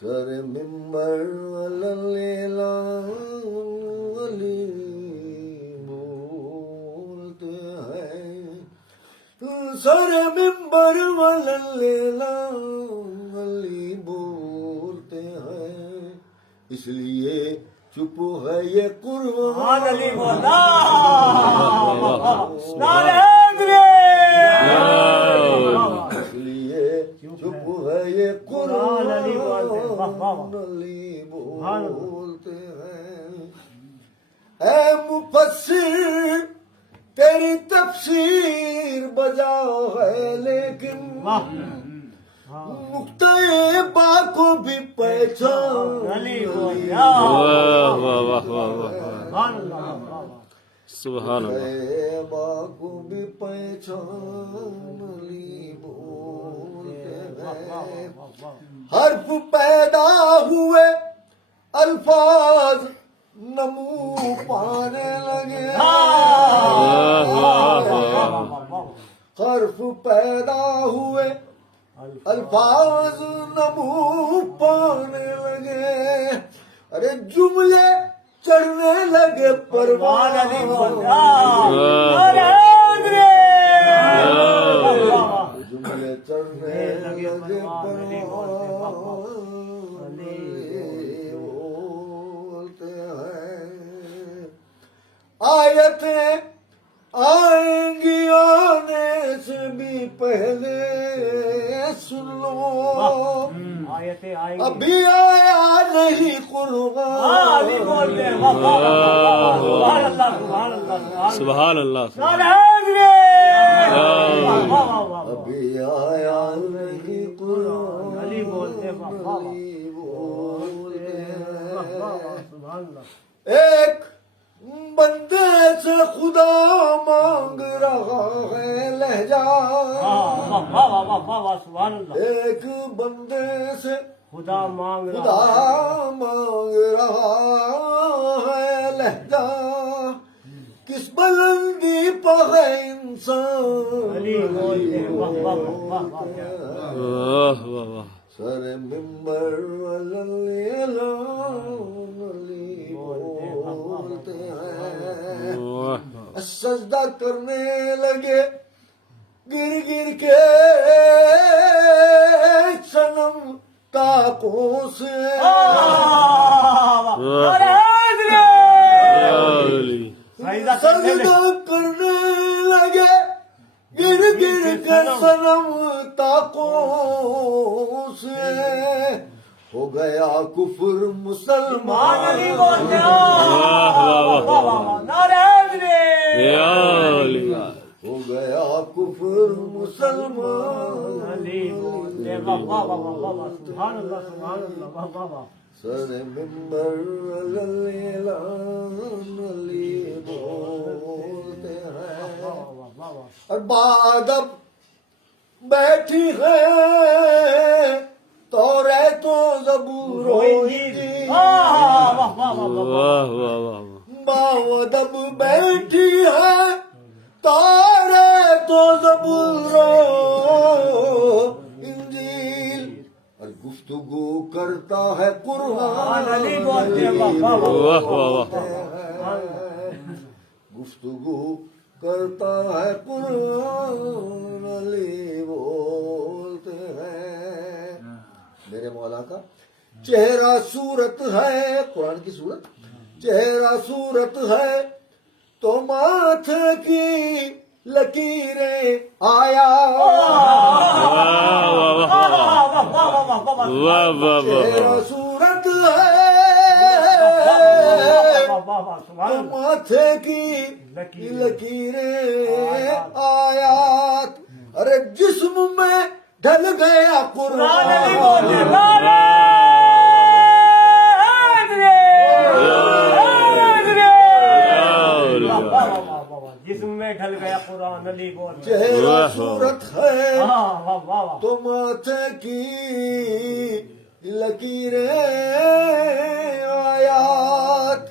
سر ممبر علی بولتے ہیں، سر ممبر علی بولتے ہیں، اس لیے چپ ہے یہ قرآن علی بولا اس لیے چپ ہے یہ قرآن علی بولتے ہیں۔ اے مفسر تیری تفسیر بجا ہے لیکن نقطۂ با کو بھی پہچان علی بولا سبحان اللہ۔ نقطۂ با کو بھی پہچان علی بولتے ہیں۔ حرف پیدا ہوئے الفاظ نمو پانے لگے، حرف پیدا ہوئے الفاظ نمو پانے لگے، ارے جملے چڑھنے لگے پروان علی بولا جملے چڑھنے لگے پروان بولتے ہیں۔ آیتیں آئیں گی آنے سے بھی پہلے سن لو، آیتیں آئیں گی ابھی آیا نہیں قرآن علی بولتے ہیں سبحان اللہ سبحان اللہ سبحان اللہ۔ ابھی آیا نہیں قرآن علی بولتے ہیں علی بولتے سبحان اللہ۔ ہیں۔ ایک بندے سے خدا مانگ رہا ہے لہجہ، سبحان اللہ۔ ایک بندے سے خدا مانگ خدا رہا مانگ رہا ہے لہجہ، کس بلندی پر ہے انسان علی بولتے ہیں واہ واہ واہ واہ واہ واہ واہ۔ سر ممبر علی بولتے ہیں۔ واہ۔ سجدہ کرنے لگے گر گر کے صنم تاکوں سے، سجدہ کرنے لگے گر گر کے صنم تاکوں سے، ہو گیا کفر مسلمان علی بولتے ہیں یا علی۔ ہو گیا کفر مسلمان علی بولتے ہیں واہ واہ واہ واہ واہ سبحان اللہ سبحان اللہ واہ واہ واہ۔ سر ممبر علی بولتے ہیں، اور بعد اب بیٹھی ہے توریت و زبور و انجیل، واہ واہ واہ واہ واہ واہ واہ۔ بعد اب بیٹھی ہے توریت و زبور و انجیل، اور گفتگو کرتا ہے قرآن علی بولتے ہیں واہ واہ واہ واہ واہ واہ۔ گفتگو کرتا ہے قرآن علی بولتے ہیں۔ میرے مولا کا چہرہ صورت ہے، قرآن کی صورت چہرہ صورت ہے تو ماتھے کی لکیریں آیا، چہرہ صورت ہے تو ماتھے کی لکیریں آیات، ارے جسم میں ڈھل گیا قرآن جسم میں ڈھل گیا قرآن علی بولتے ہیں چہرہ صورت ہے واہ واہ واہ تو ماتھے کی لکیریں آیات،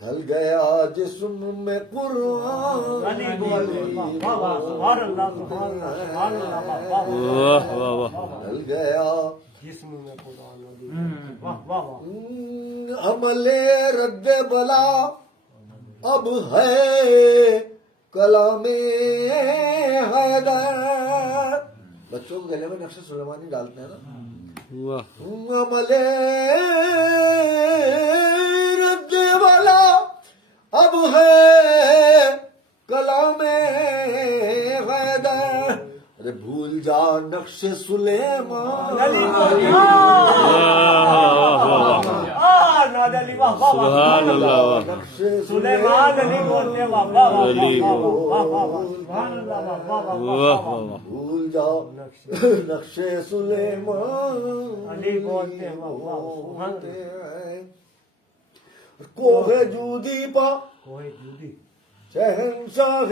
ڈھل گیا جسم میں قرآن علی بولتے ہیں واہ واہ سبحان اللہ سبحان اللہ سبحان اللہ واہ واہ واہ واہ واہ۔ ڈھل گیا جسم میں قرآن علی واہ واہ واہ عمل رد بلا اب ہے کلام حیدر. بچوں کے گلے میں نقش سلیمانی ڈالتے ہیں نا. واہ عمل رد والا اب ہے کلام حیدر. ارے بھول جا نقش سلیمان علی بول ناد علی واہ واہ سبحان اللہ واہ نقش سلیمان علی بولتے واہ واہ واہ واہ واہ سبحان اللہ واہ واہ واہ واہ واہ بھول جا نقش سلیمان علی بولتے واہ واہ سبحان بولتے ہیں. کوہ جودی پا کوئی جودی شہنشاہ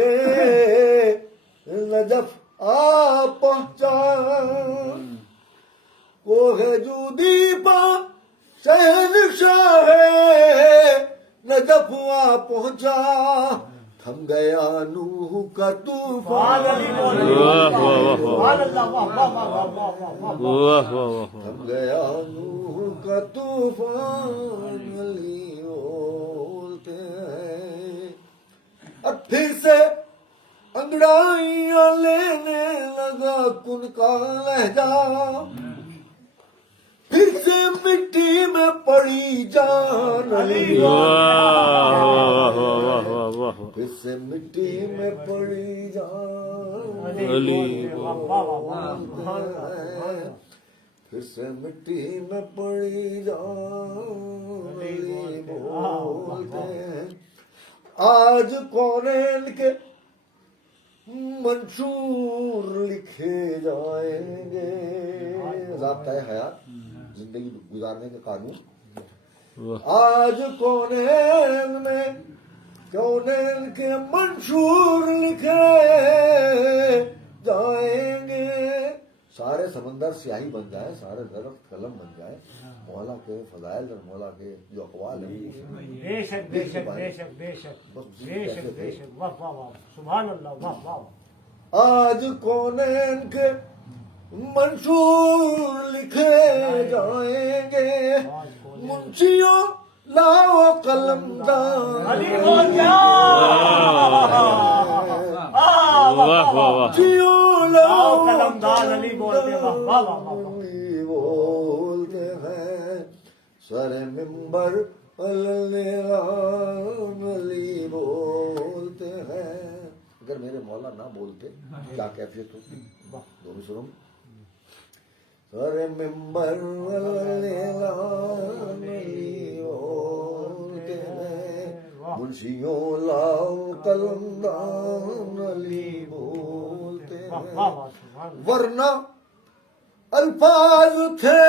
نجف آ پہنچا. کوہ جودی پا شہنشاہ نجف آ پہنچا. تھم گیا نوح کا سبحان علی طوفان بولتے واہ واہ واہ سبحان اللہ واہ واہ واہ واہ واہ واہ واہ واہ تھم گیا نوح کا طوفان علی بولتے ہیں. اب پھر سے انگڑائیاں لینے لگا کن کا لہجہ. پھر سے مٹی میں پڑی جان علی. واہ واہ واہ پھر سے مٹی میں پڑی جان علی واہ واہ واہ سبحان اللہ پھر سے مٹی میں پڑی جان علی بولتے ہیں. آج کونین کے منشور لکھے جائیں گے. ضابطۂ حیات زندگی گزارنے کے قانون. آج کونین میں کونین کے منشور لکھے جائیں گے. سارے سمندر سیاہی بن جائے, سارے درخت قلم بن جائے. مولا کے فضائل اور مولا کے جو اقوال ہیں بے شک بے شک بے شک بے شک بے شک بے شک واہ واہ واہ سبحان اللہ واہ واہ آج کونین کے منشور لکھے جائیں گے. منشیوں لاؤ قلم علی دان بول جا واہ واہ منشیوں لاؤ لاؤ قلم دان علی بولتے واہ واہ واہ واہ علی بولتے ہیں. سر ممبر علی بولتے ہیں. اگر میرے مولا نہ بولتے کیا کیفیت ہوتی. دونوں سنو. سر ممبر علی بولتے ہیں. منشیوں لاؤ قلم دان علی بولتے واہ ہیں. واہ سبحان اللہ ورنہ الفاظ تھے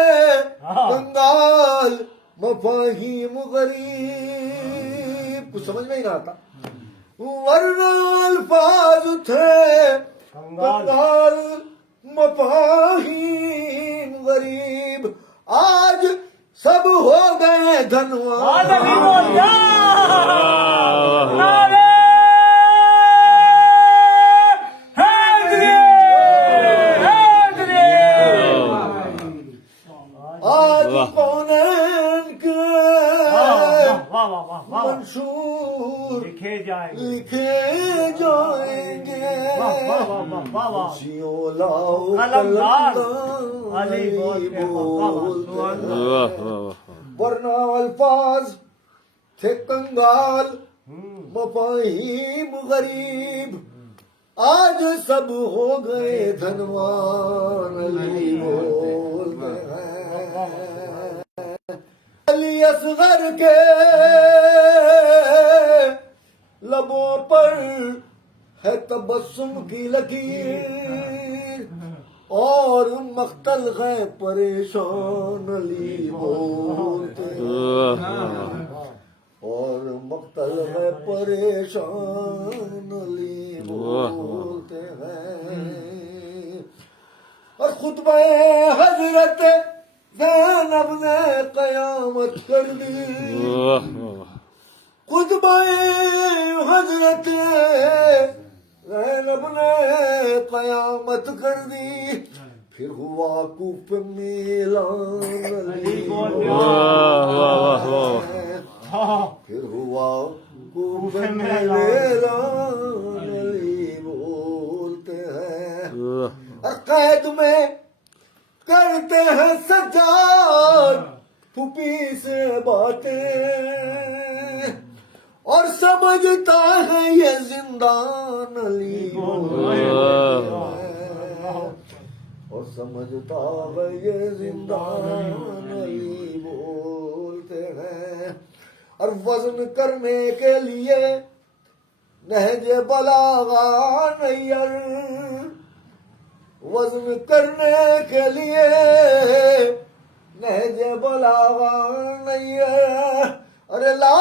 کنگال مفاہیم غریب. کچھ سمجھ میں ہی نہ آتا. ورنہ الفاظ تھے کنگال مفاہیم غریب. آج سب ہو گئے دھنوان. علی بول جا نعرے آج کونین کے واہ واہ واہ واہ منشور لکھے جائیں گے لکھے جائیں گے. واہ واہ واہ واہ واہ منشیوں لاؤ قلم دان قلم علی بولتے واہ واہ سبحان اللہ واہ واہ ورنہ الفاظ تھے کنگال مفاہیم غریب. آج سب ہو گئے دھنوان. علی بولتے ہیں. علی اصغر کے لبوں پر ہے تبسم کی لکیر اور مقتل ہے پریشان. علی بولتے ہیں. اور مقتل ہے پریشان. علی بولتے ہیں. اور خطبہ حضرت زینب نے قیامت کر دی. خطبہ حضرت زینب نے قیامت کر دی. پھر ہوا کوپ میلان علی واہ واہ واہ ہاں پھر ہوا کوپ میلان علی بولتے ہیں قید میں کرتے ہیں سجاد پھوپھی سے باتیں اور سمجھتا ہے یہ زندان علی بولتے ہیں اور سمجھتا ہے یہ زندان علی بولتے ہیں اور وزن کرنے کے لیے نہج بلاغا نیر وزن کرنے کے لیے نہج بلاغا نیر ارے لا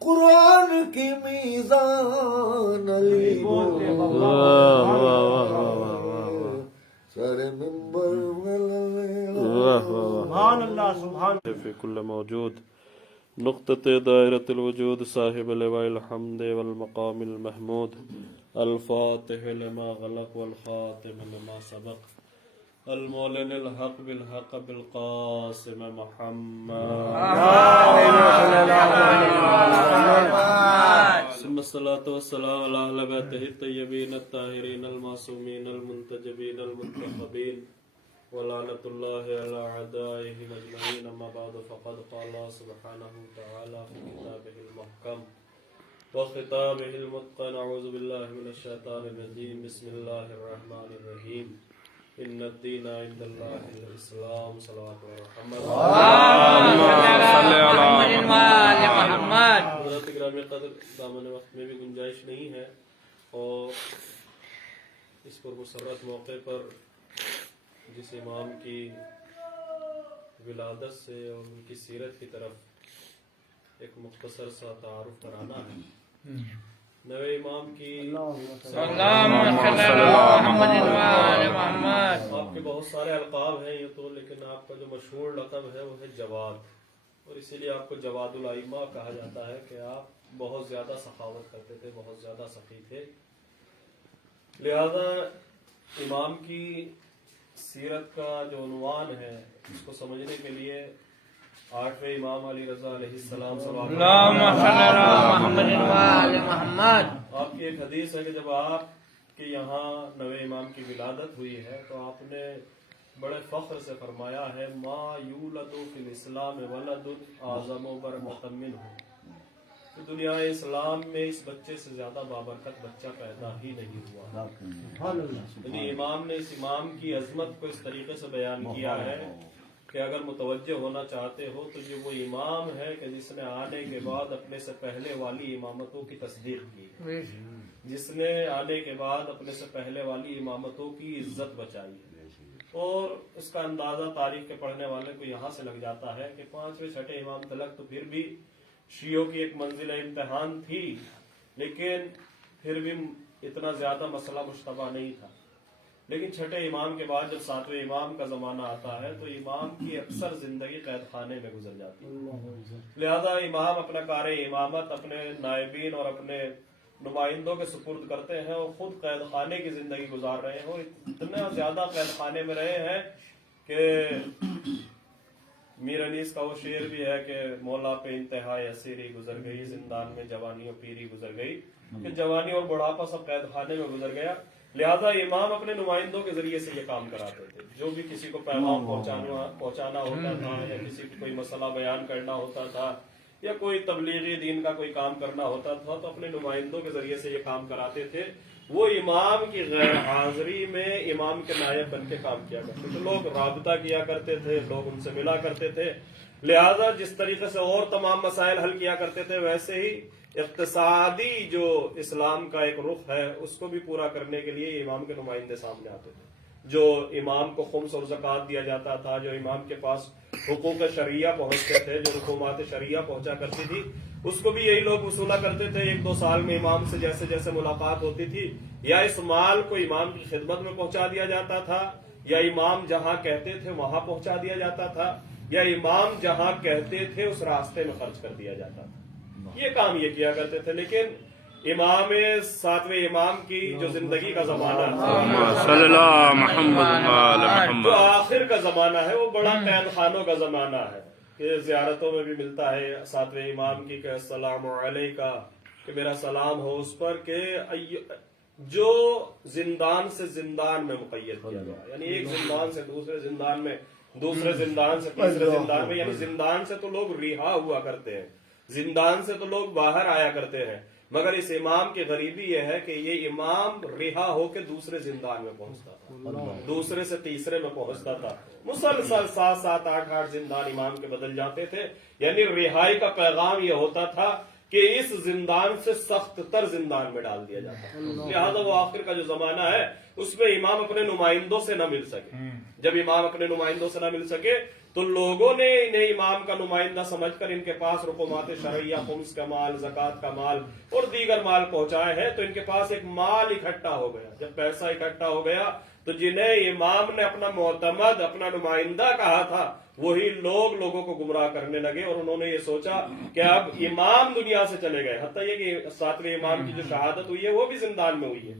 قرآن کی میزان علی بولتے ہیں سر ممبر سبحان اللہ سبحان في كل موجود نقطة دائرة الوجود صاحب اللواء الحمد والمقام المحمود الفاتح لما غلق والخاتم لما سبق المعلن الحق بالحق بالقاسم محمد ثم الصلاة والسلام على أهل بيته الطيبين الطاهرين المعصومين المنتجبين المنتخبين ولعنة الله على أعدائهم أجمعين أما بعد فقد قال الله سبحانه وتعالى في كتابه المحكم وخطابه المتقن أعوذ بالله من الشيطان الرجيم بسم الله الرحمن الرحيم إن الدين عند الله الإسلام صلوات محمد حضرت گرامی قدر دامن وقت میں بھی گنجائش نہیں ہے اور اس پر مسرت موقع پر جس امام کی ولادت سے اور ان کی سیرت کی طرف ایک مختصر سا تعارف کرانا ہے نوے امام کی آپ کے بہت سارے القاب ہیں یہ تو لیکن آپ کا جو مشہور لقب ہے وہ ہے جواد اور اسی لیے آپ کو جواد الائمہ کہا جاتا ہے کہ آپ بہت زیادہ سخاوت کرتے تھے بہت زیادہ سخی تھے لہذا امام کی سیرت کا جو عنوان ہے اس کو سمجھنے کے لیے 8ویں امام علی رضا علیہ السلام آپ کی ایک حدیث ہے کہ جب آپ کے یہاں 9ویں امام کی ولادت ہوئی ہے تو آپ نے بڑے فخر سے فرمایا ہے ما یولد فی الاسلام ولد اعظم برکۃ منہ کہ دنیا اسلام میں اس بچے سے زیادہ بابرکت بچہ پیدا ہی نہیں ہوا یعنی امام نے اس امام کی عظمت کو اس طریقے سے بیان کیا ہے کہ اگر متوجہ ہونا چاہتے ہو تو یہ وہ امام ہے کہ جس نے آنے کے بعد اپنے سے پہلے والی امامتوں کی تصدیق کی جس نے آنے کے بعد اپنے سے پہلے والی امامتوں کی عزت بچائی ہے اور اس کا اندازہ تاریخ کے پڑھنے والے کو یہاں سے لگ جاتا ہے کہ 5ویں 6ٹھے امام تلک تو پھر بھی شیعوں کی ایک منزل امتحان تھی لیکن پھر بھی اتنا زیادہ مسئلہ مشتبہ نہیں تھا لیکن 6ٹھے امام کے بعد جب 7ویں امام کا زمانہ آتا ہے تو امام کی اکثر زندگی قید خانے میں گزر جاتی ہے لہذا امام اپنا کار امامت اپنے نائبین اور اپنے نمائندوں کے سپرد کرتے ہیں اور خود قید خانے کی زندگی گزار رہے ہیں اور اتنا زیادہ قید خانے میں رہے ہیں کہ میر انیس کا وہ شعر بھی ہے کہ مولا پہ انتہائی اسیری گزر گئی زندان میں جوانی اور پیری گزر گئی کہ جوانی اور بڑھاپا سب قید خانے میں گزر گیا لہذا امام اپنے نمائندوں کے ذریعے سے یہ کام کراتے تھے جو بھی کسی کو پیغام پہنچانا ہوتا تھا یا کسی کو کوئی مسئلہ بیان کرنا ہوتا تھا یا کوئی تبلیغی دین کا کوئی کام کرنا ہوتا تھا تو اپنے نمائندوں کے ذریعے سے یہ کام کراتے تھے وہ امام کی غیر حاضری میں امام کے نائب بن کے کام کیا کرتے تھے لوگ رابطہ کیا کرتے تھے لوگ ان سے ملا کرتے تھے لہذا جس طریقے سے اور تمام مسائل حل کیا کرتے تھے ویسے ہی اقتصادی جو اسلام کا ایک رخ ہے اس کو بھی پورا کرنے کے لیے امام کے نمائندے سامنے آتے تھے جو امام کو خمس اور زکوٰۃ دیا جاتا تھا جو امام کے پاس حقوق شرعیہ پہنچتے تھے جو رقومات شرعیہ پہنچا کرتی تھی اس کو بھی یہی لوگ وصولا کرتے تھے 1-2 سال میں امام سے جیسے جیسے ملاقات ہوتی تھی یا اس مال کو امام کی خدمت میں پہنچا دیا جاتا تھا یا امام جہاں کہتے تھے وہاں پہنچا دیا جاتا تھا یا امام جہاں کہتے تھے اس راستے میں خرچ کر دیا جاتا تھا یہ کام یہ کیا کرتے تھے لیکن इमाम सातवें इमाम की जो जिंदगी का जमाना है, सल्लल्लाहु मोहम्मद जो आखिर का जमाना है, वो बड़ा कैद खानों का जमाना है कि जियारतों में भी मिलता है सातवें इमाम की कि अस्सलाम अलैका, कि मेरा सलाम हो उस पर, कि जो जिंदान से जिंदान में मुक़य्यद किया गया, यानी एक जिंदान से दूसरे जिंदान में, दूसरे जिंदान से तीसरे जिंदान में, यानी जिंदान से तो लोग रिहा हुआ करते हैं, जिंदान से तो लोग बाहर आया करते हैं, मगर इस इमाम की गरीबी यह है कि ये इमाम रिहा होकर दूसरे जिंदान में पहुंचता था, दूसरे से तीसरे में पहुंचता था, मुसलसल 7-7, 8-8 जिंदान इमाम के बदल जाते थे। यानी रिहाई का पैगाम यह होता था कि इस जिंदान से सख्त तर जिंदान में डाल दिया जाता है। लिहाजा वो आखिर का जो जमाना है उसमें इमाम अपने नुमाइंदों से न मिल सके। जब इमाम अपने नुमाइंदों से न मिल सके तो लोगों ने इन्हें इमाम का नुमाइंदा समझकर इनके पास रुकुमात शरइया, खुम्स का माल, ज़कात का माल और दीगर माल पहुंचाए हैं, तो इनके पास एक माल इकट्ठा हो गया। जब पैसा इकट्ठा हो गया तो जिन्हें इमाम ने अपना मोतमद, अपना नुमाइंदा कहा था, वही लोग लोगों को गुमराह करने लगे और उन्होंने ये सोचा कि अब इमाम दुनिया से चले गए। हत्ता ये कि सातवें इमाम की जो शहादत हुई है वो भी जिंदान में हुई है,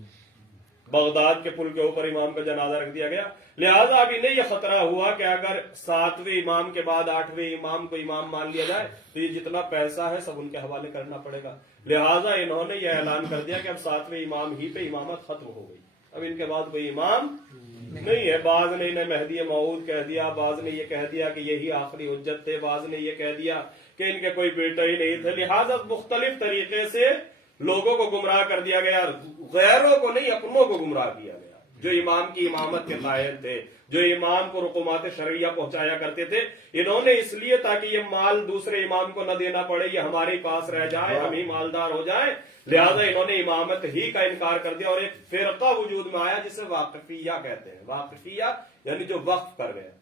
बगदाद के पुल के ऊपर इमाम का जनाजा रख दिया गया। लिहाजा अब इन्हें यह खतरा हुआ कि अगर सातवें इमाम के बाद आठवें इमाम को इमाम मान लिया जाए तो ये जितना पैसा है सब उनके हवाले करना पड़ेगा। लिहाजा इन्होंने यह ऐलान कर दिया कि अब सातवें इमाम ही पे इमामत खत्म हो गई, अब इनके बाद कोई इमाम नहीं है। बाज ने इन्हें महदी मऊद कह दिया, बाज ने यह कह दिया कि यही आखिरी हुज्जत थे, बाज ने यह कह दिया कि इनके कोई बेटा ही नहीं थे। लिहाजा मुख्तलिफ तरीके से लोगों को गुमराह कर दिया गया, गैरों को नहीं अपनों को गुमराह किया गया। जो इमाम की इमामत के कायल थे, जो इमाम को रुकुमात शरइया पहुंचाया करते थे, इन्होंने इसलिए ताकि ये माल दूसरे इमाम को न देना पड़े, ये हमारे पास रह जाए, हम ही मालदार हो जाए, लिहाजा इन्होंने इमामत ही का इनकार कर दिया और एक फिरका वजूद में आया जिसे वाकिफिया कहते हैं। वाकिफिया यानी जो वक्फ कर गया,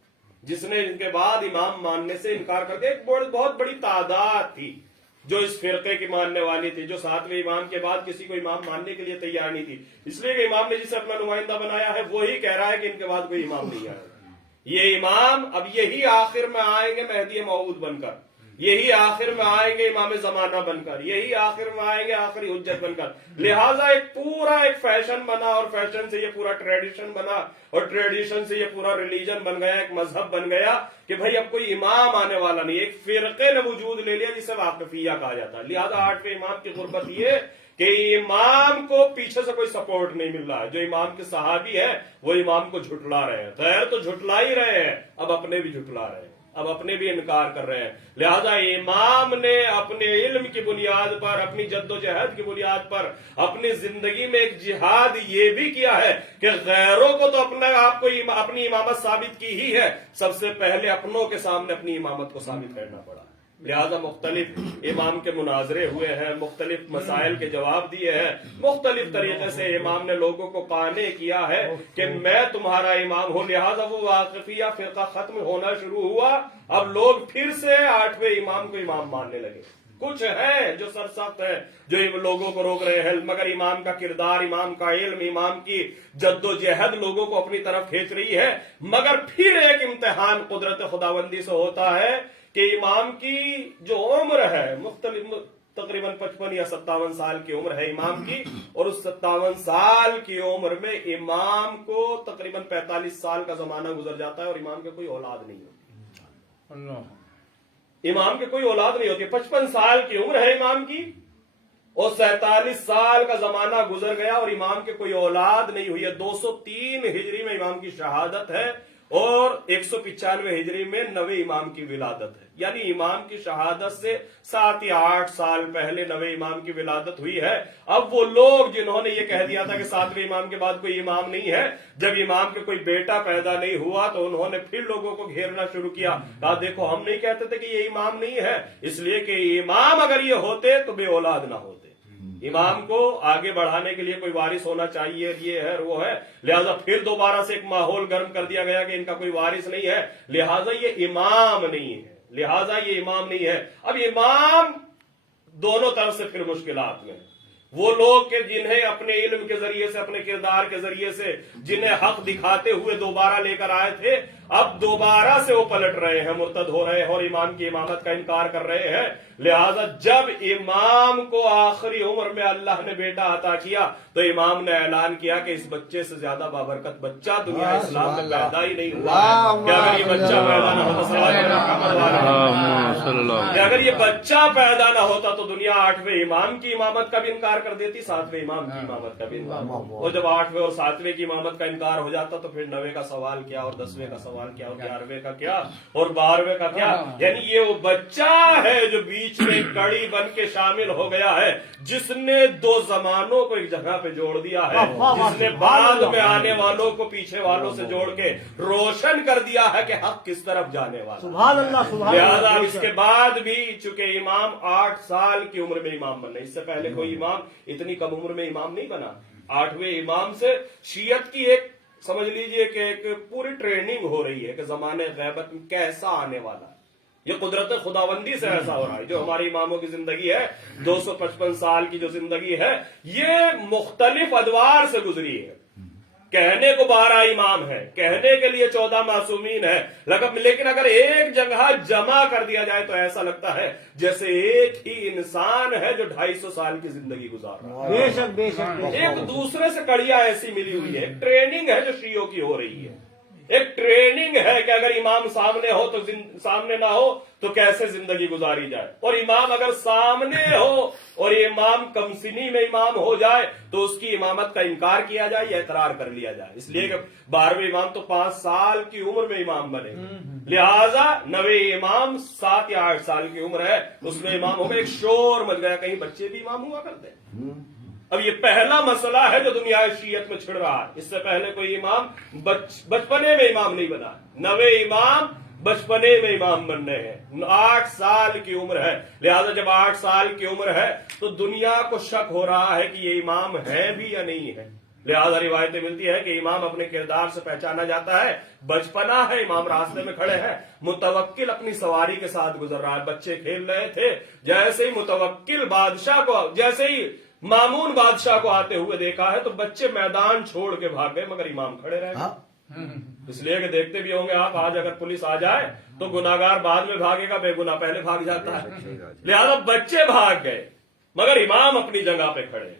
जिसने इनके बाद इमाम मानने से इनकार कर दिया। एक बहुत बड़ी तादाद थी जो इस फिरके की मानने वाली थी, जो सातवें इमाम के बाद किसी को इमाम मानने के लिए तैयार नहीं थी, इसलिए कि इमाम ने जिसे अपना नुमाइंदा बनाया है वही कह रहा है कि इनके बाद कोई इमाम नहीं आएगा। ये इमाम अब यही आखिर में आएंगे महदी मऊद बनकर, यही आखिर में आएंगे इमाम जमाना बनकर, यही आखिर में आएंगे आखिरी हुज्जत बनकर। लिहाजा एक पूरा एक फैशन बना और फैशन से ये पूरा ट्रेडिशन बना और ट्रेडिशन से ये पूरा रिलीजन बन गया, एक मजहब बन गया कि भाई अब कोई इमाम आने वाला नहीं। एक फिरके ने वजूद ले लिया जिसे वाकिफिया कहा जाता है। लिहाजा आठवें इमाम की गुर्बत ये कि इमाम को पीछे से कोई सपोर्ट नहीं मिल रहा है। जो इमाम के सहाबी है वो इमाम को झुटला रहे हैं, खैर तो झुटला ही रहे हैं, अब अपने भी झुटला रहे हैं, अब अपने भी इनकार कर रहे हैं। लिहाजा इमाम ने अपने इल्म की बुनियाद पर, अपनी जद्दोजहद की बुनियाद पर, अपनी जिंदगी में एक जिहाद ये भी किया है कि गैरों को तो अपने आप को अपनी इमामत साबित की ही है, सबसे पहले अपनों के सामने अपनी इमामत को साबित करना पड़ा। लिहाजा मुख्तलिफ इमाम के मुनाजरे हुए हैं, मुख्तलिफ मसाइल के जवाब दिए हैं, मुख्तलिफ तरीके से इमाम ने लोगों को काने किया है कि मैं तुम्हारा इमाम हूं। लिहाजा वो वाकिफिया फिरका खत्म होना शुरू हुआ। अब लोग फिर से आठवें इमाम को इमाम मानने लगे। कुछ है जो सरसख्त है, जो इन लोगों को रोक रहे हैं, मगर इमाम का किरदार, इमाम का इल्म, इमाम की जद्दोजहद लोगों को अपनी तरफ खींच रही है। मगर फिर एक इम्तिहान कुदरत खुदाबंदी से होता है कि इमाम की जो उम्र है, मुख्तलिफ तकरीबन 55 या 57 साल की उम्र है इमाम की, और उस 57 साल की उम्र में इमाम को तकरीबन 45 साल का जमाना गुजर जाता है और इमाम के कोई औलाद नहीं होती। इमाम के कोई औलाद नहीं होती। 55 साल की उम्र है इमाम की और 47 साल का जमाना गुजर गया और इमाम के कोई औलाद नहीं हुई है। 203 हिजरी में इमाम की शहादत है और 195 हिजरी में नवे इमाम की विलादत है। यानी इमाम की शहादत से 7 या 8 साल पहले नवे इमाम की विलादत हुई है। अब वो लोग जिन्होंने ये कह दिया था कि सातवें इमाम के बाद कोई इमाम नहीं है, जब इमाम के कोई बेटा पैदा नहीं हुआ तो उन्होंने फिर लोगों को घेरना शुरू किया। कहा देखो हम नहीं कहते थे कि ये इमाम नहीं है, इसलिए कि इमाम अगर ये होते तो बे औलाद ना होते। इमाम को आगे बढ़ाने के लिए कोई वारिस होना चाहिए, ये है वो है। लिहाजा फिर दोबारा से एक माहौल गर्म कर दिया गया कि इनका कोई वारिस नहीं है, लिहाजा ये इमाम नहीं है, लिहाजा ये इमाम नहीं है। अब इमाम दोनों तरफ से फिर मुश्किलात में, وہ لوگ کہ جنہیں اپنے علم کے ذریعے سے اپنے کردار کے ذریعے سے جنہیں حق دکھاتے ہوئے دوبارہ لے کر آئے تھے اب دوبارہ سے وہ پلٹ رہے ہیں مرتد ہو رہے ہیں اور امام کی امامت کا انکار کر رہے ہیں لہذا جب امام کو آخری عمر میں اللہ نے بیٹا عطا کیا تو امام نے اعلان کیا کہ اس بچے سے زیادہ بابرکت بچہ دنیا اسلام میں پیدا ہی نہیں ہوا ہے کہ اگر یہ بچہ پیدا نہ ہوتا کہ اگر یہ بچہ پیدا نہ ہوتا تو دنیا 8ویں امام کی امامت کا بھی انکار کر دیتی 7ویں امام کی امامت کا بھی انکار اور جب 8ویں اور 7ویں کی امامت کا انکار ہو جاتا تو پھر 9ویں کا سوال کیا اور 10ویں کا سوال کیا اور 11ویں کا کیا اور 12ویں کا کیا یعنی یہ وہ بچہ ہے جو بیچ میں کڑی بن کے شامل ہو گیا ہے جس نے 2 زمانوں کو ایک جگہ پہ جوڑ دیا ہے جس نے بعد میں آنے والوں کو پیچھے والوں سے جوڑ کے روشن کر دیا ہے کہ حق کس طرف جانے والا سبحان اللہ سبحان لہذا اللہ اس کے بعد بھی چونکہ امام 8 سال کی عمر میں امام بنا اس سے پہلے کوئی امام اتنی کم عمر میں امام نہیں بنا 8ویں امام سے شیعت کی ایک سمجھ لیجئے کہ ایک پوری ٹریننگ ہو رہی ہے کہ زمانے غیبت میں کیسا آنے والا ہے یہ قدرت خداوندی سے ایسا ہو رہا ہے جو ہماری اماموں کی زندگی ہے 255 سال کی جو زندگی ہے یہ مختلف ادوار سے گزری ہے کہنے کو 12 امام ہے کہنے کے لیے 14 معصومین ہے لیکن اگر ایک جگہ جمع کر دیا جائے تو ایسا لگتا ہے جیسے ایک ہی انسان ہے جو 250 سال کی زندگی گزار رہا ہے بے شک بے شک بے شک ایک دوسرے سے کڑیاں ایسی ملی ہوئی ہے ایک ٹریننگ ہے جو شیعوں کی ہو رہی ہے ایک ٹریننگ ہے کہ اگر امام سامنے ہو تو سامنے نہ ہو تو کیسے زندگی گزاری جائے اور امام اگر سامنے ہو اور امام کم سنی میں امام ہو جائے تو اس کی امامت کا انکار کیا جائے یا اقرار کر لیا جائے اس لیے کہ 12ویں امام تو 5 سال کی عمر میں امام بنے لہذا 9ویں امام 7 یا 8 سال کی عمر ہے اس میں امام ہو گئے ایک شور مچ گیا کہیں بچے بھی امام ہوا کرتے اب یہ پہلا مسئلہ ہے جو دنیا شیعت میں چھڑ رہا ہے اس سے پہلے کوئی امام بچپنے میں امام نہیں بنا 9ویں امام بچپنے میں امام بننے ہیں 8 سال کی عمر ہے لہذا جب 8 سال کی عمر ہے تو دنیا کو شک ہو رہا ہے کہ یہ امام ہے بھی یا نہیں ہے لہذا روایتیں ملتی ہے کہ امام اپنے کردار سے پہچانا جاتا ہے بچپنا ہے امام راستے میں کھڑے ہیں متوکل اپنی سواری کے ساتھ گزر رہا ہے بچے کھیل رہے تھے جیسے ہی متوکل بادشاہ کو جیسے ہی مامون بادشاہ کو آتے ہوئے دیکھا ہے تو بچے میدان چھوڑ کے بھاگ گئے مگر امام کھڑے رہ گئے اس لیے کہ دیکھتے بھی ہوں گے آپ آج اگر پولیس آ جائے تو گناہگار بعد میں بھاگے گا بے گناہ پہلے بھاگ جاتا ہے لہذا بچے بھاگ گئے مگر امام اپنی جگہ پہ کھڑے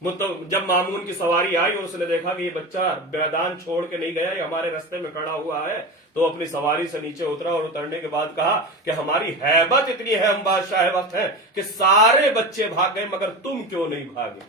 جب مامون کی سواری آئی اور اس نے دیکھا کہ یہ بچہ میدان چھوڑ کے نہیں گیا یہ ہمارے رستے میں کھڑا ہوا ہے تو اپنی سواری سے نیچے اترا اور اترنے کے بعد کہا کہ ہماری ہیبت اتنی ہے ہم بادشاہ وقت ہیں کہ سارے بچے بھاگ گئے مگر تم کیوں نہیں بھاگے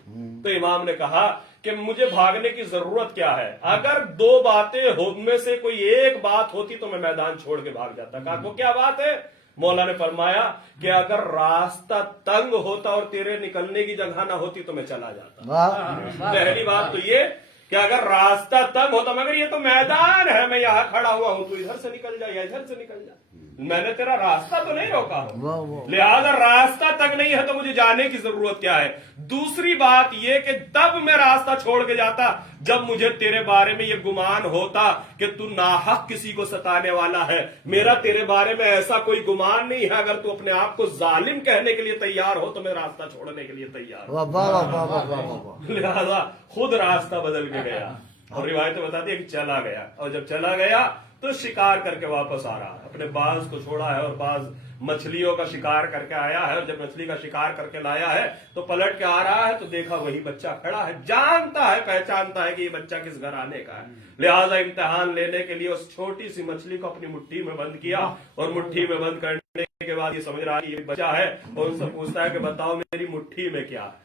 تو امام نے کہا کہ مجھے بھاگنے کی ضرورت کیا ہے اگر 2 باتیں میں سے کوئی ایک بات ہوتی تو میں میدان چھوڑ کے بھاگ جاتا کہا وہ کیا بات ہے مولا نے فرمایا کہ اگر راستہ تنگ ہوتا اور تیرے نکلنے کی جگہ نہ ہوتی تو میں چلا جاتا پہلی بات تو یہ کہ اگر راستہ تنگ ہوتا مگر یہ تو میدان ہے میں یہاں کھڑا ہوا ہوں تو ادھر سے نکل جا یا ادھر سے نکل جا میں نے تیرا راستہ تو نہیں روکا لہذا راستہ تک نہیں ہے تو مجھے جانے کی ضرورت کیا ہے دوسری بات یہ کہ تب میں راستہ چھوڑ کے جاتا جب مجھے تیرے بارے میں یہ گمان ہوتا کہ تو ناحق کسی کو ستانے والا ہے میرا تیرے بارے میں ایسا کوئی گمان نہیں ہے اگر تو اپنے آپ کو ظالم کہنے کے لیے تیار ہو تو میں راستہ چھوڑنے کے لیے تیار ہوں لہذا خود راستہ بدل کے گیا اور روایتیں بتاتی ہے کہ چلا گیا اور جب چلا گیا تو شکار کر کے واپس آ رہا ہے اپنے باز کو چھوڑا ہے اور باز مچھلیوں کا شکار کر کے آیا ہے اور جب مچھلی کا شکار کر کے لایا ہے تو پلٹ کے آ رہا ہے تو دیکھا وہی بچہ کھڑا ہے جانتا ہے پہچانتا ہے کہ یہ بچہ کس گھر آنے کا ہے لہذا امتحان لینے کے لیے اس چھوٹی سی مچھلی کو اپنی مٹھی میں بند کیا اور مٹھی میں بند کرنے کے بعد یہ سمجھ رہا ہے یہ بچہ ہے اور ان سے پوچھتا ہے کہ بتاؤ میری مٹھی میں کیا ہے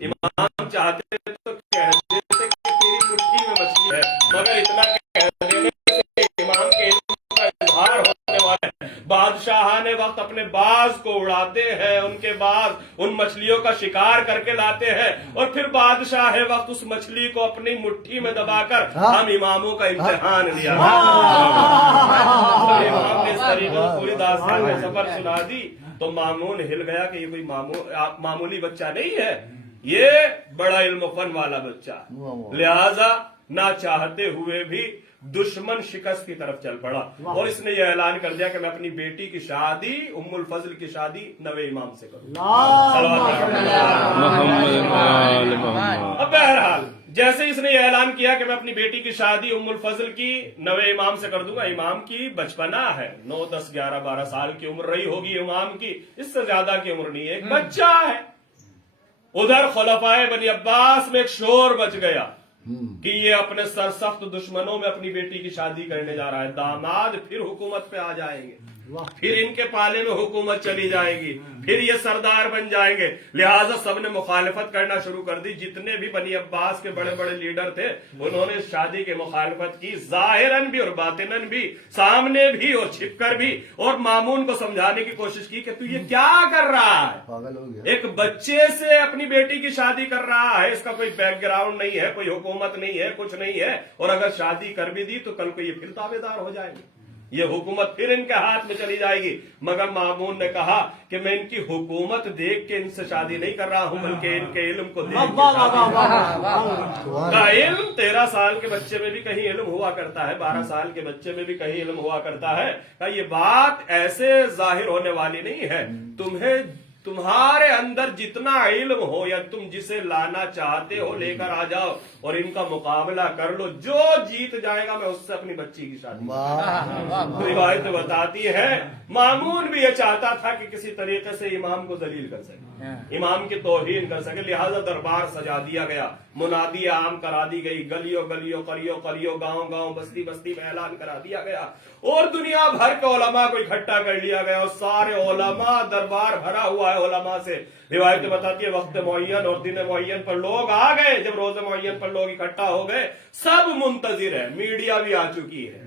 امام چاہتے تو کہہ دیتے کہ تیری مٹھی میں مچھلی ہے مگر اتنا کہہ دینے امام کے علم کا اظہار ہونے والا ہے بادشاہان وقت اپنے باز کو اڑاتے ہیں ان کے باز ان مچھلیوں کا شکار کر کے لاتے ہیں اور پھر بادشاہ وقت اس مچھلی کو اپنی مٹھی میں دبا کر ہم اماموں کا امتحان لیا امام نے اس طریقے سے پوری داستان میں سفر سنا دی تو مامون ہل گیا کہ یہ کوئی معمولی بچہ نہیں ہے یہ بڑا علم و فن والا بچہ لہذا ना चाहते हुए भी दुश्मन शिकस्त की तरफ चल पड़ा और इसने यह ऐलान कर दिया कि मैं अपनी बेटी की शादी उम्मुल फजल की शादी नवे इमाम से करूंगा। अब बहरहाल जैसे इसने यह ऐलान किया कि मैं अपनी बेटी की शादी उम्मुल फजल की नवे इमाम से कर दूंगा, इमाम की बचपना है, 9, 10, 11, 12 साल की उम्र रही होगी इमाम की, इससे ज्यादा की उम्र नहीं है, एक बच्चा है। उधर खुलफाए बनी अब्बास में एक शोर बच गया कि ये अपने सरसख्त दुश्मनों में अपनी बेटी की शादी करने जा रहा है, दामाद फिर हुकूमत पे आ जाएंगे, फिर इनके पाले में हुकूमत चली जाएगी, फिर ये सरदार बन जाएंगे। लिहाजा सबने मुखालिफत करना शुरू कर दी। जितने भी बनी अब्बास के बड़े बड़े लीडर थे उन्होंने शादी की मुखालिफत की, जाहिरन भी और बातिनन भी, सामने भी और छिपकर भी, और मामून को समझाने की कोशिश की कि तू ये क्या कर रहा है, पागल हो गया, एक बच्चे से अपनी बेटी की शादी कर रहा है, इसका कोई बैकग्राउंड नहीं है, कोई हुकूमत नहीं है, कुछ नहीं है, और अगर शादी कर भी दी तो कल को ये फिर ताबेदार हो जाएंगे, ये हुकूमत फिर इनके हाथ में चली जाएगी। मगर मामून ने कहा कि मैं इनकी हुकूमत देख के इनसे शादी नहीं कर रहा हूं, बल्कि इनके इल्म को देख के। इल्म 13 साल के बच्चे में भी कहीं इल्म हुआ करता है, 12 साल के बच्चे में भी कहीं इल्म हुआ करता है। का ये बात ऐसे जाहिर होने वाली नहीं है। तुम्हारे अंदर जितना इल्म हो या तुम जिसे लाना चाहते हो लेकर आ जाओ और इनका मुकाबला कर लो, जो जीत जाएगा मैं उससे अपनी बच्ची की शादी। रिवायत बताती है मामून भी ये चाहता था कि किसी तरीके से इमाम को जलील कर सके, इमाम की तौहीन कर सके, लिहाजा दरबार सजा दिया गया, मुनादी आम करा दी गई, गलियों गलियों कलियों कलियों गांव गांव बस्ती बस्ती में ऐलान करा दिया गया और दुनिया भर के उलमा को इकट्ठा कर लिया गया और सारे उलमा, दरबार भरा हुआ है उलमा से। रिवायत बताती है वक्त मुअय्यन और दिन मुअय्यन पर लोग आ गए, जब रोजे मुअय्यन पर लोग इकट्ठा हो गए, सब मुंतजिर है, मीडिया भी आ चुकी है,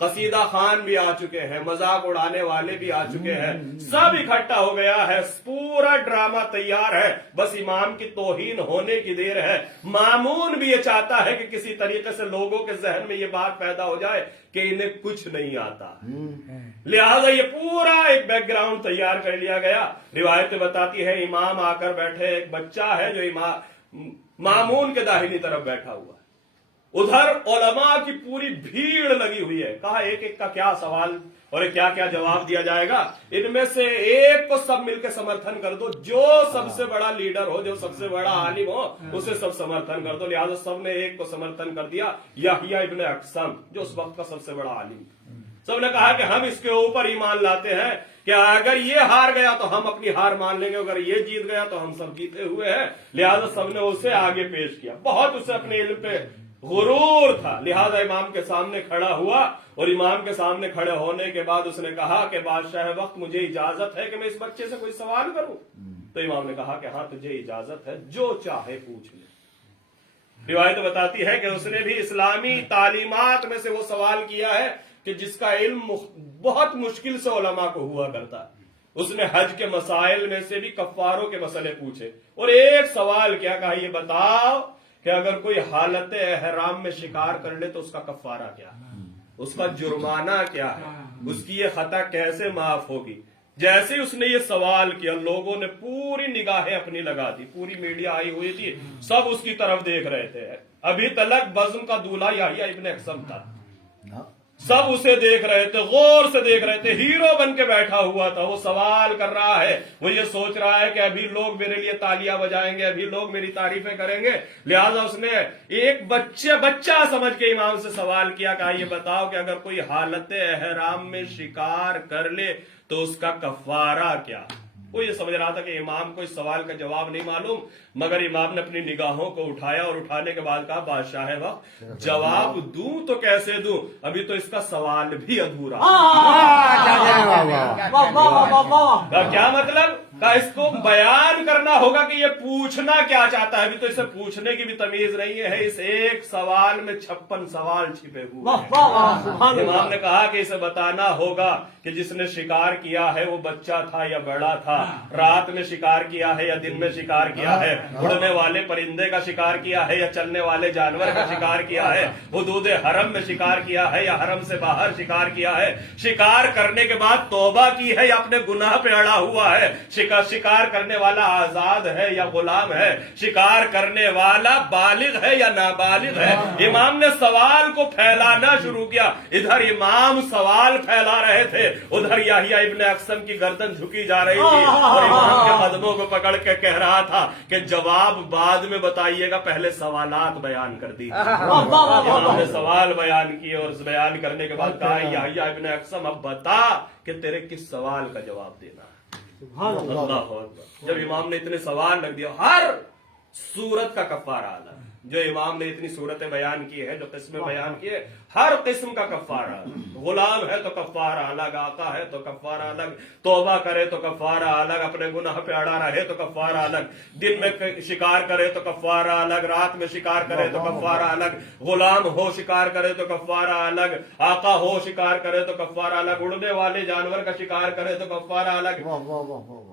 कसीदा खान भी आ चुके हैं, मजाक उड़ाने वाले भी आ चुके हैं, सब इकट्ठा हो गया है, पूरा ड्रामा तैयार है, बस इमाम की तौहीन होने की देर है। मामून भी ये चाहता है कि किसी तरीके से लोगों के जहन में ये बात पैदा हो जाए कि इन्हें कुछ नहीं आता, लिहाजा ये पूरा एक बैकग्राउंड तैयार कर लिया गया। रिवायत बताती है इमाम आकर बैठे, एक बच्चा है जो मामून के दाहिनी तरफ बैठा हुआ, उधर उलमा की पूरी भीड़ लगी हुई है। कहा एक एक का क्या सवाल और क्या क्या जवाब दिया जाएगा, इनमें से एक को सब मिलकर समर्थन कर दो, जो सबसे बड़ा लीडर हो, जो सबसे बड़ा आलिम हो, उसे सब समर्थन कर दो। लिहाजा सबने एक को समर्थन कर दिया, याहिया इब्ने अक़सम, जो उस वक्त का सबसे बड़ा आलिम। सबने कहा कि हम इसके ऊपर ईमान लाते हैं कि अगर ये हार गया तो हम अपनी हार मान लेंगे, अगर ये जीत गया तो हम सब जीते हुए हैं। लिहाजा सबने उसे आगे पेश किया, बहुत उसे अपने इल्म पे गुरूर था, लिहाजा इमाम के सामने खड़ा हुआ और इमाम के सामने खड़े होने के बाद उसने कहा कि बादशाह वक्त मुझे इजाजत है कि मैं इस बच्चे से कोई सवाल करूं। तो इमाम ने कहा कि हाँ तुझे इजाजत है, जो चाहे पूछ ले। रिवायत बताती है कि उसने भी इस्लामी तालीमात में से वो सवाल किया है कि जिसका इल्म बहुत मुश्किल से उलमा को हुआ करता है। उसने हज के मसाइल में से भी कफ्फारों के मसले पूछे और एक सवाल क्या कहा, ये बताओ कि अगर कोई हालत एहराम में शिकार कर ले तो उसका कफ्फारा क्या है, उसका जुर्माना क्या है, उसकी ये खता कैसे माफ होगी। जैसे ही उसने ये सवाल किया लोगों ने पूरी निगाहें अपनी लगा दी, पूरी मीडिया आई हुई थी, सब उसकी तरफ देख रहे थे। अभी तलक बज़्म का दूल्हा याहिया इब्ने अक़सम था, सब उसे देख रहे थे, गौर से देख रहे थे, हीरो बन के बैठा हुआ था। वो सवाल कर रहा है, वो ये सोच रहा है कि अभी लोग मेरे लिए तालियां बजाएंगे, अभी लोग मेरी तारीफें करेंगे। लिहाजा उसने एक बच्चा समझ के इमाम से सवाल किया कि ये बताओ कि अगर कोई हालत एहराम में शिकार कर ले तो उसका कफारा क्या। वो ये समझ रहा था कि इमाम को इस सवाल का जवाब नहीं मालूम, मगर इमाम ने अपनी निगाहों को उठाया और उठाने के बाद कहा बादशाह वक्त जवाब दूं तो कैसे दूं, अभी तो इसका सवाल भी अधूरा। क्या मतलब का इसको बयान करना होगा कि ये पूछना क्या चाहता है, अभी तो इसे पूछने की भी तमीज नहीं है। इस एक सवाल में 56 सवाल छिपे हुए। इमाम ने कहा कि इसे बताना होगा कि जिसने शिकार किया है वो बच्चा था या बड़ा था, रात में शिकार किया है या दिन में शिकार किया है, उड़ने वाले परिंदे का शिकार किया है या चलने वाले जानवर का शिकार किया है, हुदूद हरम में शिकार किया है या हरम से बाहर शिकार किया है, शिकार करने के बाद तौबा की है या अपने गुनाह पे अड़ा हुआ है, शिकार करने वाला आजाद है या गुलाम है, शिकार करने वाला बालिग है या नाबालिग है। इमाम ने सवाल को फैलाना शुरू किया। इधर इमाम सवाल फैला रहे थे, उधर याहिया इब्ने अक्सम की गर्दन झुकी जा रही थी और इमाम के कदमों को पकड़ के कह रहा था कि जवाब बाद में बताइएगा, पहले सवालात बयान कर दी। इमाम ने सवाल बयान किए और बयान करने के बाद कहा, याहिया इब्ने अक्सम अब बता कि तेरे किस सवाल का जवाब देना है। अल्लाह अकबर। जब इमाम ने इतने सवाल रख दिया, हर सूरत का कफ्फारा अलग, जो इमाम ने इतनी सूरतें बयान की है, जो किस्में बयान की है, हर किस्म का कफ्फारा। गुलाम है तो कफ्फारा अलग, आका है तो कफ्फारा अलग, तौबा करे तो कफ्फारा अलग, अपने गुनाह पे अड़ा रहे तो कफ्फारा अलग, दिन में शिकार करे तो कफ्फारा अलग, रात में शिकार करे तो कफ्फारा अलग, गुलाम हो शिकार करे तो कफ्फारा अलग, आका हो शिकार करे तो कफ्फारा अलग, उड़ने वाले जानवर का शिकार करे तो कफ्फारा अलग,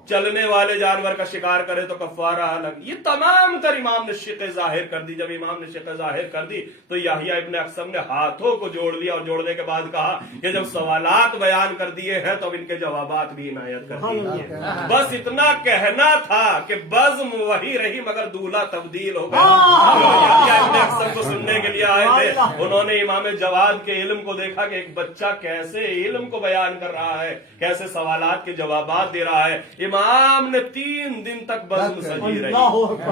चलने वाले जानवर का शिकार करे तो कफ्फारा अलग। ये तमाम तर इमाम ने शिक़ जाहिर कर दी। जब इमाम ने शिक़ जाहिर कर दी तो याहिया इब्ने अक्सम ने हाथों को जोड़ लिया और जोड़ने के बाद कहा कि जब सवालात बयान कर दिए हैं तो अब इनके जवाबात भी इनायत कर दिए। बस इतना कहना था कि बज़्म वही रही मगर दूल्हा तब्दील हो गया। याहिया इब्ने अक्सम को सुनने के लिए आए थे, उन्होंने इमाम जवाद के इल्म को देखा कि एक बच्चा कैसे इल्म को बयान कर रहा है, कैसे सवालात के जवाबात दे रहा है। इमाम ने 3 दिन तक बज़्म सजी रही।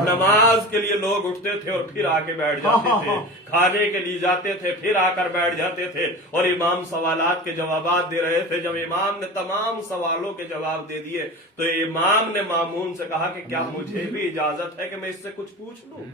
नमाज के लिए लोग उठते थे और फिर आके बैठ जाते थे, खाने के लिए जाते थे फिर आकर बैठ जाते थे और इमाम सवालात के जवाबात दे रहे थे। जब इमाम ने तमाम सवालों के जवाब दे दिए तो इमाम ने मामून से कहा कि क्या मुझे भी इजाजत है कि मैं इससे कुछ पूछ लूं?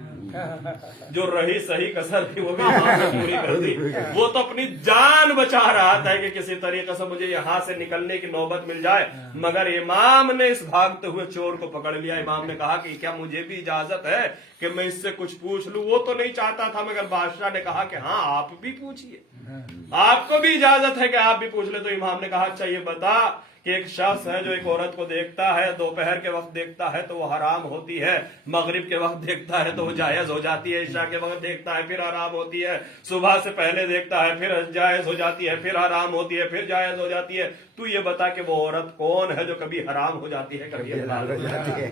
जो रही सही कसर थी वो भी इमाम ने पूरी कर दी। वो तो अपनी जान बचा रहा था कि किसी तरीके से मुझे यहां से निकलने की नौबत मिल जाए, मगर इमाम ने इस भागते हुए चोर को पकड़ लिया। इमाम ने कहा कि क्या मुझे भी इजाजत है कि मैं इससे कुछ पूछ लूं? वो तो नहीं चाहता था, मगर बादशाह ने कहा कि हाँ आप भी पूछिए, आपको भी इजाजत है कि आप भी पूछ ले। तो इमाम ने कहा अच्छा ये बता कि एक शख्स है जो एक औरत को देखता है, दोपहर के वक्त देखता है तो वो हराम होती है, मगरिब के वक्त देखता है तो वो जायज हो जाती है, इशा के वक्त देखता है फिर हराम होती है, सुबह से पहले देखता है फिर जायज हो जाती है, फिर हराम होती है, फिर जायज हो जाती है। तू ये बता कि वो औरत कौन है जो कभी हराम हो जाती है कभी हलाल हो जाती है।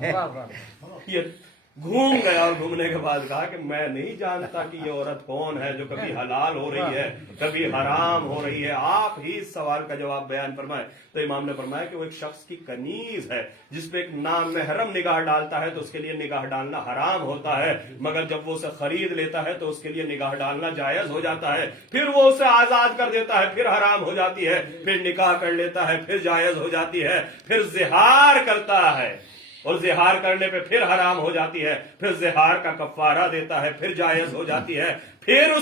ये घूम गया और घूमने के बाद कहा कि मैं नहीं जानता कि ये औरत कौन है जो कभी हलाल हो रही है कभी हराम हो रही है, आप ही इस सवाल का जवाब बयान फरमाए। तो इमाम ने फरमाया कि वो एक शख्स की कनीज है जिसपे एक नामहरम निगाह डालता है तो उसके लिए निगाह डालना हराम होता है, मगर जब वो उसे खरीद लेता है तो उसके लिए निगाह डालना जायज हो जाता है, फिर वो उसे आजाद कर देता है फिर हराम हो जाती है, फिर निकाह कर लेता है फिर जायज हो जाती है, फिर जिहार करता है और जिहार करने पे फिर हराम हो जाती है, फिर जिहार का कफ्फारा देता है फिर जायज हो जाती है, फिर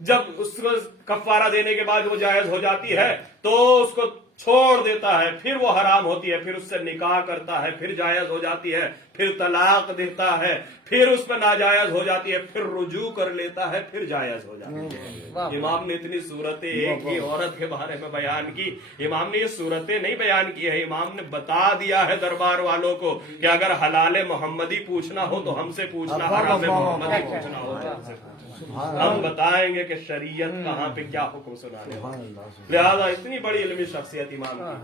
जब उसको कफ्फारा देने के बाद वो जायज हो जाती है तो उसको छोड़ देता है, फिर वो हराम होती है, फिर उससे निकाह करता है फिर जायज हो जाती है, फिर तलाक देता है, फिर उस पर नाजायज हो जाती है, फिर रुजू कर लेता है फिर जायज हो जाती है। इमाम ने इतनी सूरतें एक ही औरत के बारे में बयान की। इमाम ने ये सूरतें नहीं बयान की है, इमाम ने बता दिया है दरबार वालों को कि अगर हलाल मोहम्मदी पूछना हो तो हमसे पूछना, हराम मोहम्मदी पूछना हो तो हमसे पूछना। हम बताएंगे कि शरीयत कहाँ पे क्या हुक्म सुनाने वाला। लिहाजा इतनी बड़ी इल्मी शख्सियत इमाम की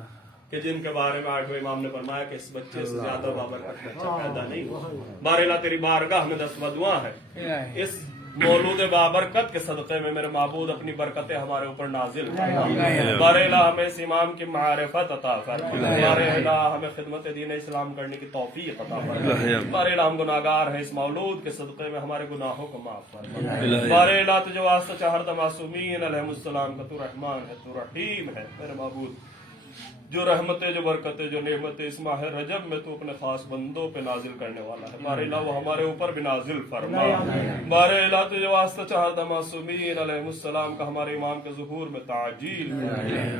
कि जिनके बारे में 8वें इमाम ने फरमाया कि इस बच्चे से ज्यादा बाबरकत बच्चा पैदा नहीं हुआ। बारेला तेरी बारगाह में 10 दुआ है, इस मौलूद बाबरकत के सदक़े में मेरे माबूद अपनी बरकतें हमारे ऊपर नाजिल फरमा। बारेला हमें इस इमाम की मारिफत अता फरमा। बारेला हमें खिदमत दीन इस्लाम करने की तौफीक अता फरमा। बारेला हम गुनाहगार हैं, इस मौलूद के सदक़े में हमारे गुनाहों को माफ फरमा। बारेला तुझे वास्ता चाहता मासूमीन अलैहिमुस्सलाम का तू रहमान है, तू रहीम है मेरे माबूद। जो रहमतें जो बरकतें जो नेमतें इस माह रजब में तू अपने खास बंदों पे नाजिल करने वाला है, बारे अल्लाह वो हमारे ऊपर भी नाजिल फरमा। बारे अल्लाह तुझे वास्ता चाहता मासूमीन अलैहिमुस्सलाम का हमारे इमाम के ज़ुहूर में ताजील,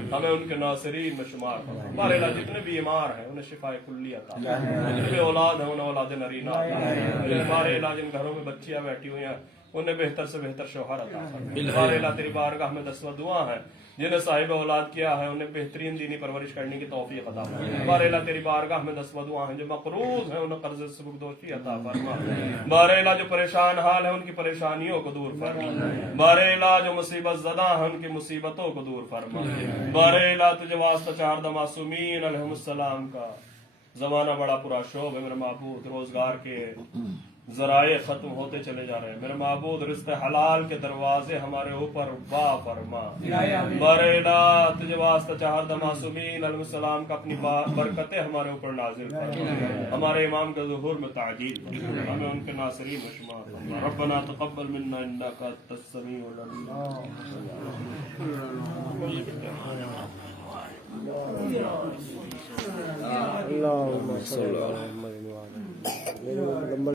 हमें उनके नासिरीन में शुमार फरमा। बारे अल्लाह जितने बीमार हैं उन्हें शिफाए कुल्ली अता फरमा, जिनके औलाद है उन्हें औलाद नरीना अता फरमा। बारे अल्लाह जिन घरों में बच्चियां बैठी हुई हैं उन्हें बेहतर से बेहतर शौहर अता फरमा। बारे अल्लाह तेरी बारगाह में 10 दुआ है, जिन्हें साहिब औलाद किया है उन्हें बेहतरीन दीनी परवरिश करने की तौफीक अता फरमा। बारे अल्लाह तेरी बारगाह में 10 दुआ है, जो मकरूज है उन्हें कर्ज से सुबुकदोशी अता फरमा। बारे अल्लाह जो परेशान हाल है उनकी परेशानियों को दूर फरमा। बारे अल्लाह जो मुसीबत ज़दा है उनकी मुसीबतों को दूर फरमा। बारे अल्लाह तुझे वास्ता चाहता मासूमीन अलैहिमुस्सलाम का जमाना बड़ा पुरशोभ है मेरे महबूद, रोजगार के जराए खत्म होते चले जा रहे हैं मेरे महबूद, रिश्ते हलाल के दरवाजे हमारे ऊपर वाह फरमा बरेला तुझे वास्ता चाहत मासूमीन अलैहिस्सलाम का अपनी बरकतें हमारे ऊपर नाजिल फरमा, हमारे इमाम के ज़ुहूर में ताजील हमें उनके नासरीन में शुमार फरमा। रब्बना तक़ब्बल मिन्ना इन्नका अंतस समीउल अलीम। अल्लाहुम्मा सल्लि अला मुहम्मद व अला आलि मुहम्मद।